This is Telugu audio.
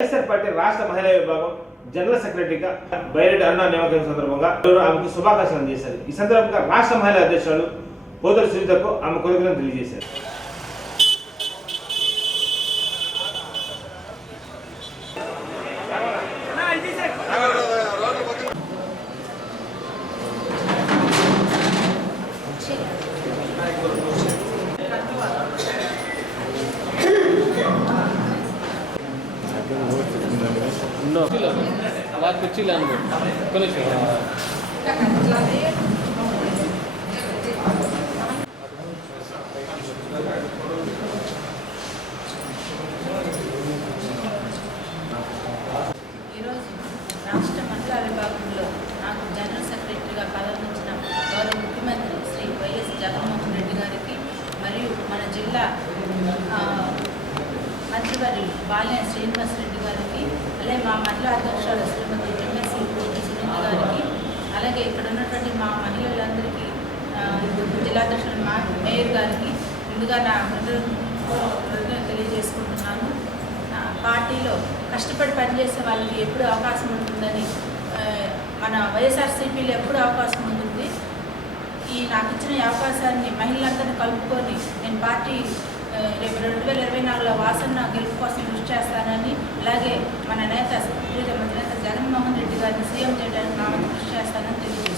వైఎస్ఆర్ పార్టీ రాష్ట్ర మహిళా విభాగం జనరల్ సెక్రటరీగా బైరెడ్డి అరుణ నియామకం సందర్భంగా ఆమెకు శుభాకాంక్షలు చేశారు. ఈ సందర్భంగా రాష్ట్ర మహిళా అధ్యక్షులు పోతుల సునీతకు ఆమె కృతజ్ఞతలు తెలియజేశారు. అలా కుర్చీలు అనుకో ఈరోజు రాష్ట్ర మహిళా విభాగంలో నాకు జనరల్ సెక్రటరీగా పదవించిన గౌరవ ముఖ్యమంత్రి శ్రీ వైఎస్ జగన్మోహన్ రెడ్డి గారికి మరియు మన జిల్లా మంత్రివర్యులు బాల్య శ్రీనివాసరెడ్డి గారికి, అలాగే మా మహిళా అధ్యక్షురాలు శ్రీమతి ఎంఎస్సీ పోతుల సునీత గారికి, అలాగే ఇక్కడ ఉన్నటువంటి మా మహిళలందరికీ జిల్లాధ్యక్షులు మా మేయర్ గారికి ముందుగా నా కృతజ్ఞతలు తెలియజేసుకుంటున్నాను. పార్టీలో కష్టపడి పనిచేసే వాళ్ళకి ఎప్పుడు అవకాశం ఉంటుందని, మన వైఎస్ఆర్సీపీలో ఎప్పుడు అవకాశం ఉంటుంది. నాకు ఇచ్చిన అవకాశాన్ని మహిళలందరినీ కలుపుకొని నేను పార్టీ రేపు 2024లో వాసన్న గెలుపు కోసం కృషి చేస్తానని, అలాగే మన నేత జగన్మోహన్ రెడ్డి గారిని సీఎం చేయడానికి నా వంతు కృషి చేస్తానని తెలియజేస్తాను.